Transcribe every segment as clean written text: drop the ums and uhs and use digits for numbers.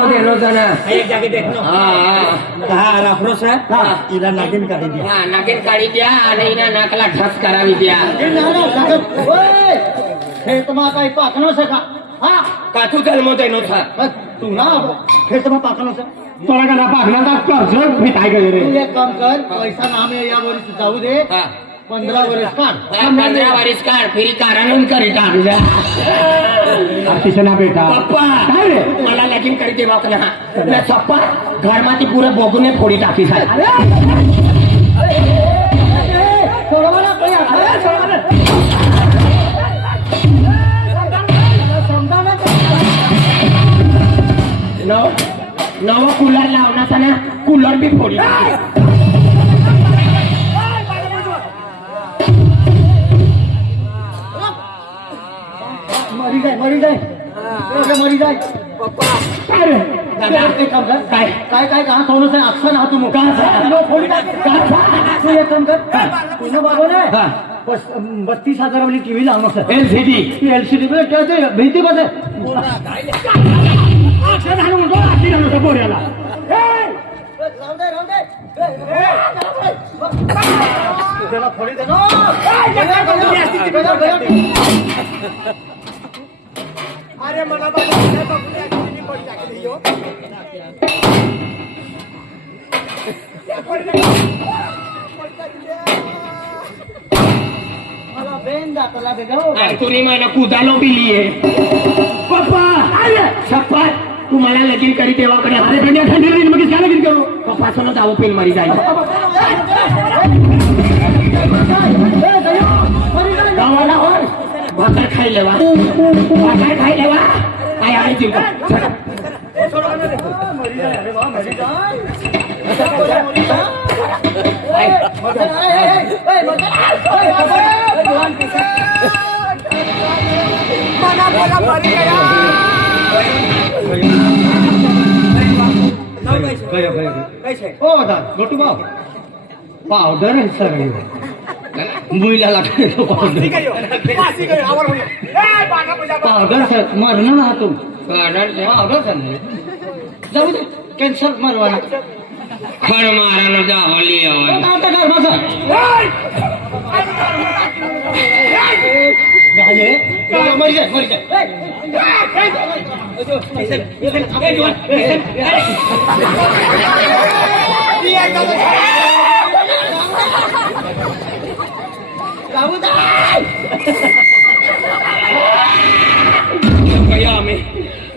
જન્મ તેનો તને એક જાગે દેખનો હા રાફરો છે ઈલા નાગિન કાઢી દે હા નાગિન કાઢી દે અને એના નાકલા ઢસ કરાવી દે ખેતમાં કઈ પાકનો છે હા કાચું જન્મ તેનો છે તું ના ખેતમાં પાકનો છે થોડા ઘણા પાકના તો કરજો ફીટાઈ ગયો રે તું એક કામ કર પૈસા નામે યા વર્ષ જાવું દે હા 15 વર્ષ કાઢ 15 વર્ષ કાઢ ફરી કારણ કરી કાઢું જા આશીષના બેટા પપ્પા मला लगीन કરી દેવા કે ના મેં પપ્પા ઘરમાંથી પૂરા બોગુને ફોડી નાખી સાહેબ છોડવાના કઈ છોડવાના નવો કુલર લાવના તને કુલર બી ફોડી મરી જાય પપ્પા દાદા એક કામ કર काय कहा सोनं से अक्षर हातू मुका फोडी टाक तू एक काम कर तुझ्या बाबूने 32,000 वाली टीव्ही लावणं सर एलसीडी पे ठेवते भीती मध्ये अक्षर हाणू म्हणतो आधी घालू पोऱ्याला त्याला फोडी दे अरे मला मला बेन दाखला बेगाव तुम्ही मला कुदालो बिलीये पप्पा शपथ तुम्हाला लगीन करी तेव्हाकडे अरे बेंड्या थंडी मग काय लगीन करू पप्पासोनं जाऊ पेन मरी जाईल गावाला होय भाकर खाई लेवा भाकर खाई लेवा काय आहे चिंता पावडर आहे सर मुलीला लागते पावडर सर मरण ना तू पावडर सर जाऊ दे कॅन्सर मरवाना खड मारानं जावली मरी जाय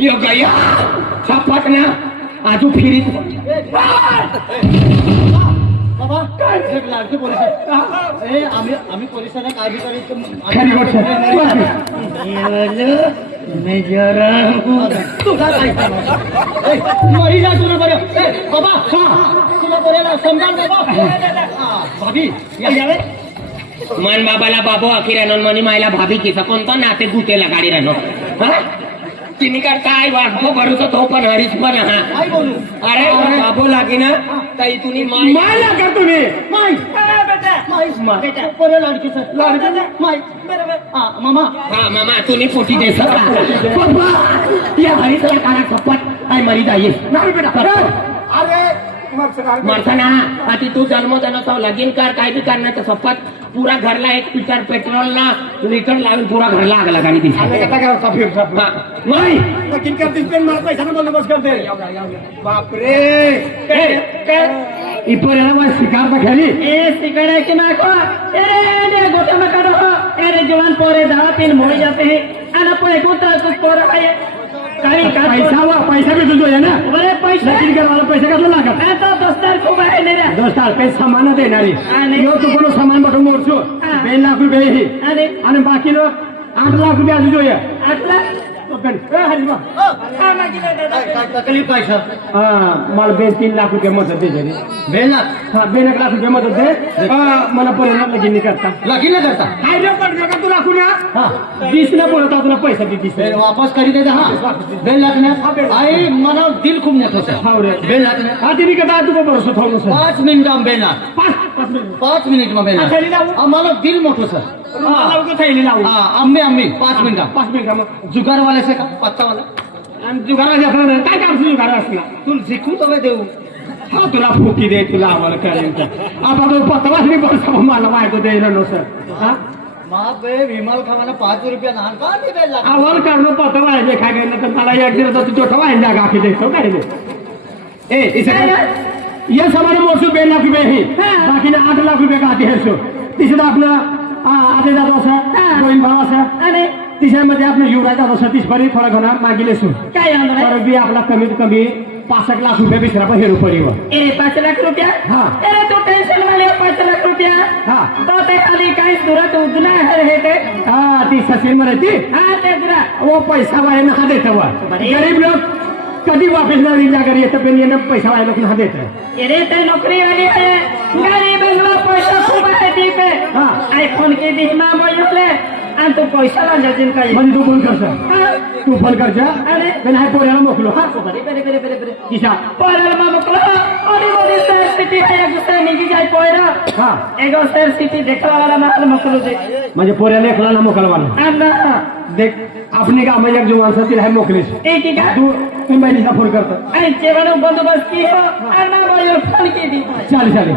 यो गया छापक ना आजू फिरीत बाबा लाडकी पोलीस आम्ही पोलिसांना काय बी करायचं मरी जा तुला बरं बाबा तुला बरं समजा भाभी यावे मन बाबाला बाबो अखिर मनी मायला भाभी की कोणता नाते गुतेला गाडी राहणं तिने का काय वाटतो करू तो पण हरीच पण हा काय बोलू अरे बाबो लागे ना ताई तुम्ही माय लागा तुम्ही माय बेटा बरं लाडकी सर लाडकी माय बरोबर हा मामा तुम्ही पोटी दे सर पप्पा या हरीचला काना सपट काय मरी जाईल नाही बेटा अरे मरसना आधी तू जन्म तो लगीन कर काय बी करण्याचं सपत पूरा घरला 1 लिटर पेट्रोल ना लिटर लावून पूरा घरला आग लगानी दिसत नाही लगीन कर दिस मला पैसा बंदोबस्त करते बापरे इपोऱ्याला मग शिकार खाली ए सिगरेट माको ए गोटे में काढो अरे जवान पोरे दावा पिन मोड़ जाते हैं आना पोरे गोटा कुछ पोरा है काली का पैसा भी तुझो है ना अरे पैसा लगीन करवाला पैसा कसला लागत मैं तो दोस्तार को बाहेर नहीं रहा दोस्तार काही सामान देणारी आणि तू कोण सामान बटो मोडचो 2 लाख रुपये ही अरे आणि बाकी लोक 8 लाख रुपये आजू जोया आटला हरिमा तकलीफ काय सर मला 3 लाख रुपये मदत दे जरी 2 लाख हा 2 लाख रुपये मदत दे मला परिणाम लगीन नाही करता लगीन करता काय रे पण का तुला कुण्या हा दिसला बोलता तुला पैसा किती वापस करी दे हा 2 लाख ने आई मला दिल खूप मोठं सर हाव रे 2 लाख ने हा तिने का तू भरोसा ठेवलो सर 5 मिनिटां 2 लाख 5 मिनिट में 2 थैली लावू? लाख मला दिल मोठं सर थैली लावू हा आम्ही 5 मिनिटां 5 मिनिटं मग जुगार वाले से का पत्ता वाला आणि जुगारा काय काम जुगारा घेणारच ना तुला शिकू तर देऊ हा तुला फुकी दे तुला आम्हाला करेल तर आता तो पतवासनी बसा मला माहिती द्यायला नसं हा माप आहे विमल खावाना 5 रुपया लहान का नाही द्यायला लागत? आम्हाला करणं पतवा आहे काय गेलं तर मला एक दिवस तू छोटा वाहिन जागा की देखो काय दे इसे ये हमारे मौसू 2 लाख रुपये ही बाकी ने 8 लाख रुपये का आती है सो तिसरा आपला आधे जातो असा गोविंद भाव असा आणि तिसऱ्यामध्ये आपलं युवराज जातो सतीश परी थोडा घणा मागिले सो काय आणलं तर बी आपला कमीत कमी 65 लाख रुपये बिसरा पण हेरू पडीवर ए 5 लाख रुपया हाँ। अरे तू टेंशन में ले 5 लाख रुपया हाँ। तो ते खाली काही सुरत उजना है ते हा ती सचिन म्हणे ती हाँ ते दुरा वो पैसा वाले ना हा देत गरीब लोग कधी वापस ना दिला घरी येतं पण येणं पैसा वाले लोक ना देत अरे ते नौकरी वाली है गरीब लोग पैसा खूब है दी पे हाँ। आईफोन की दी मां बोलले आणि तो पैसा ला जिनका म्हणजे तू फोन करसा तू फोन करजा अरे पण हाय पोऱ्याला मोकलो हा बरे किसा पोरल मा मोकलो ओडी ओडी सर सिटी है गुस्सा निगी जाय पोयरा हा एगो सर सिटी देखला वाला मात्र मोकलो दे म्हणजे पोऱ्याला एकला ना मोकलवाना अन्ना देख आपली का म्हणजे जो माणसं तिला हाय मोकलीस एक ही का तू मी महिलेला फोन करतो आई जेवण बंदोबस्त की हो अन्ना बोल फोन की दी चालेल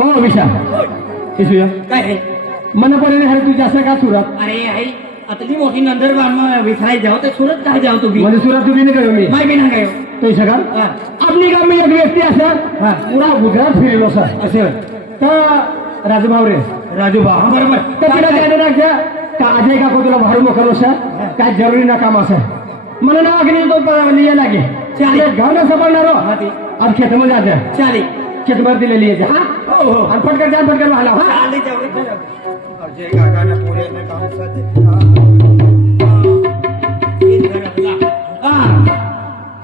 हो विशा इसुया काय है मन पडेल हरे तू जास्त का सुरत अरे आई अतली मोठी नंदरबार विसराई जाओ तो सूरत काय जाओ तुम्ही म्हणजे सुरत तुम्ही नाही गयो मी मैं भी ना गयो तो सगळं हाँ। आपली गाव मी एक व्यक्ती असं पुरा गुजरात फिरलो सर असं तर राजूभाऊ रे राजूभाऊ हा बरोबर तर तिला काय राख्या का अजय का तुला भारू मोकलो सर काय जरुरी ना काम असं मला नाव अग्नी तो लिया लागे चालेल. घर न सांभाळणार हा ती आज खेतमध्ये जाते चाली खेतभर दिलेली आहे हा हो हो आणि पटकन जा पटकन व्हायला हा चाली जाऊ अजय काकाने पोऱ्याने काम साधे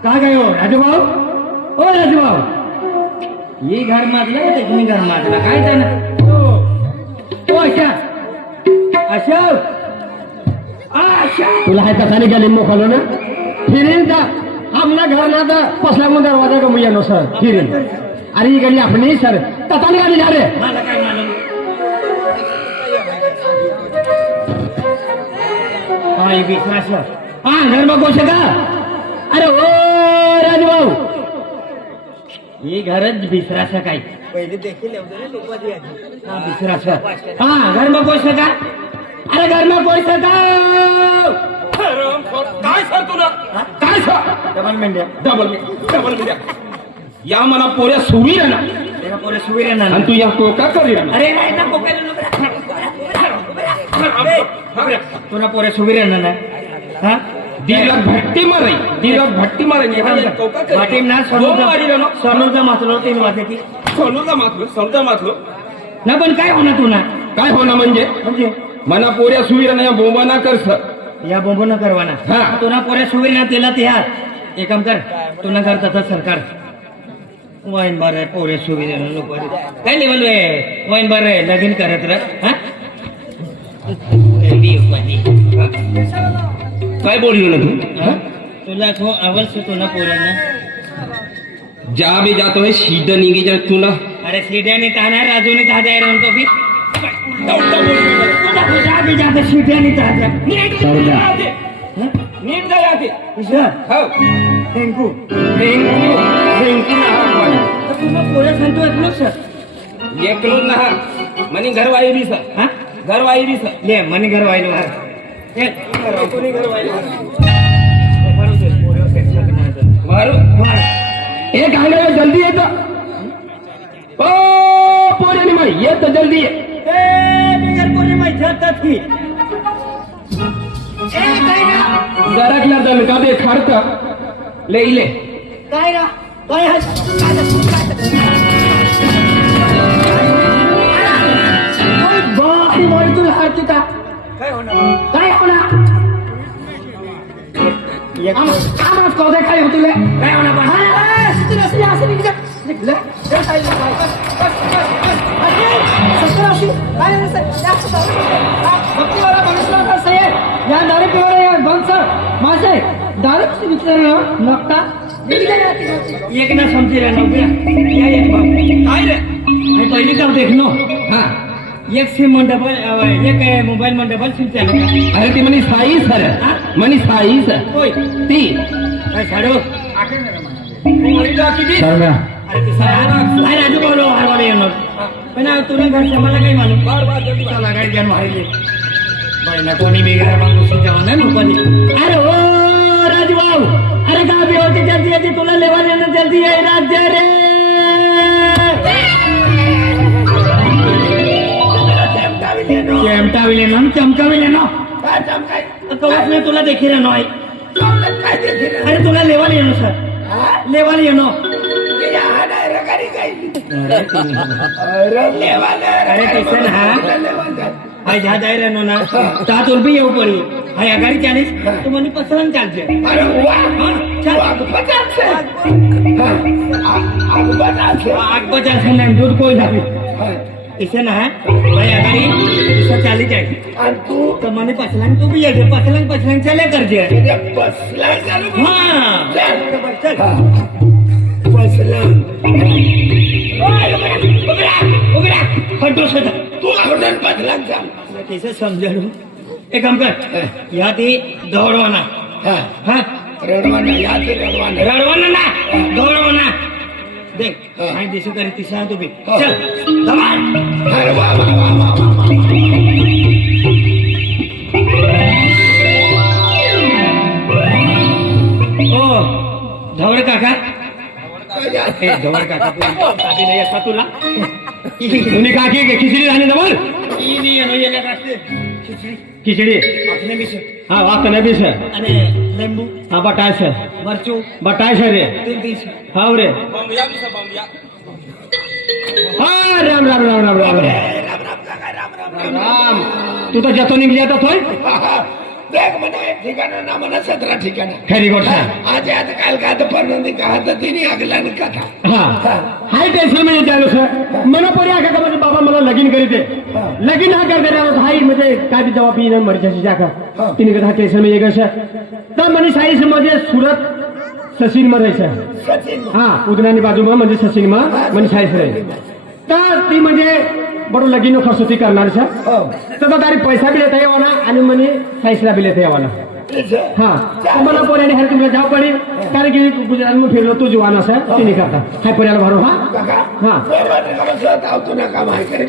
काय काय हो राजूभाऊ ओ राजूभाऊ ये घर मागलं का ते घर मागला काय त्यानं ओ अशोक तुला है कसा निघाली मोकलो ना फिरेन जा हमला घर ना था पसला में दरवाजा का मुझे नो सर फिरेन अरे ये गाड़ी अपनी सर तता निकाली जा रहे मला काय मालूम हाँ ये विश्वास है हाँ घर में कोई का अरे ओ राजूभाऊ ये घरच विसरासा काय पहिले देखील एवढे लोकवादी आहे हाँ विश्वास है हाँ घर में कोई सका अरे घर में कोई सका काय सर तुला काय सर डबल मेंढ्या डबल या मला पोऱ्या सुवीर ना तेव्हा पोरे सुवीर येणार आणि तू या कोका करी अरे नाही ना कोकेल तुला पोरे सुवीर येणार ना हा दिलक भट्टी मारे वाटेम ना सोनूचा माचलो 3 वाटेची समजा मातलो ना पण काय होणार तू ना काय होणार म्हणजे मना पोऱ्या सुवीर ना बोंबा ना कर सर या बोंबो न करवाना हा. तुला पोरे सुवीर ना तेला ते हात एक काम कर तुला करतात सरकार वाईन बार पोरे सुवीर लोक काय लेवल वाईन बार लगीन करत रह काय बोललो ना तू तुला खो आवश्य तुला पोरांना जा भी जातो है सीधा निघे जा तुला अरे सीध्याने ताना राजूने ताजा म्हणतो की जा भी जाते सीटेनी ताजा नीट जा जाते हो टेंकू रिंकू ना तुला पोरे सांगतो ऐकलो सर एकलो ना मनी घर वाई भी सर हा घर वाई भी सर ले मनी घर वाहिलो मारू एक आगे जल्दी है तो ओ पोरे नहीं मारी ये तो जल्दी है जरा दणका दे खारता ले इले काय ना काय बाई बाई तुला हात का काय होणार काय होणार आम्हाला कोदे काय होतील काय होणार पण असं निघलं निघलं भक्तीवाला माणूस सर या दारू पिवाला बंद माझे दारू कशी विचारलं नकटा एक ना समजी रे नव्हत्या एक भाऊ काय रे आणि पहिली तर देखनो हा एक सिम डबल एक मोबाईल डबल सिम चालू अरे ती मनी साई सर मनी साई सर होय ती साडू सर्व्या अरे ते काय राजू बोलो हरवाले येणार पण तुला घर मला काही मालूम चला काय ज्ञान मारले बाईला कोणी बिघार माणूस जाऊन नाही मोबाईल अरे हो राजू भाऊ अरे का भी होती चलती है तुला लेवा लेना चलती है राज्य रे चमकावी लेना चमकावी लेना कवच नाही तुला देखील येणं आहे अरे तुला लेवाला येणं सर लेवाला येणं अरे कैसे ना हाय जहा जाय रहनो ना ता तुल भी येऊ पड़ी हाय अगाड़ी चालीस तो मनी पसंद चालছে आग बचा से ना दूध कोई ना इसे ना है भाई अगाड़ी इसका चाली जाए तू तो मनी पसलंग तू भी ये पसलंग चले कर दे हाँ चल उगरा फटो से तू होटल पसलंग चल कैसे समझ लू एक काम कर यहाँ थी दौड़वाना हाँ रड़वाना ना दौड़वाना देख आई दिशा करी तिसरा तू भी चल दबाड़ अरे वाह वाह वाह वाह ओ धवड़ काका धवड़ काका शादी नहीं ऐसा तुला तुम्ही काकी खिचडी झाली ना बोल खिचडी हा वाकने बी છે અને લીંબુ હા બટાય છે મરચું બટાય છે રે તેલ છે હા રે હા રામ રામ રામ રામ રામ રામ તું તો જતો નીકળ્યા તો થોય देख मना एक ठिकाना ना मना 17 ठिकाना खरी गोष्ट आज आता काल का तर परनंदी कहा तर तिने अगला कथा हा हाय टेन्शन मध्ये चालू सर मला परी आखा का म्हणजे बाबा मला लगीन करी दे लगीन हा कर देणार हाय म्हणजे काय बी जवाब येणार मर्जाची जागा तिने कथा टेन्शन मध्ये कसं तर मनी साईस मध्ये सुरत सचिन मध्ये सचिन हा उदनानी बाजूમાં म्हणजे सचिनमा मनी साईस रे तर ती म्हणजे बडो लगीनो खर्च ती करणार છે तर तारी पैसा बी लेता येवाना आणि मनी साईसला बी लेता येवाना हा तर मला पोऱ्याने हर तुम्हाला जाव पडी कारण की गुजरातमध्ये फिरलो तू जवान असं तिने करता हाय पोऱ्याला भरो हा हा आवतो ना काम आहे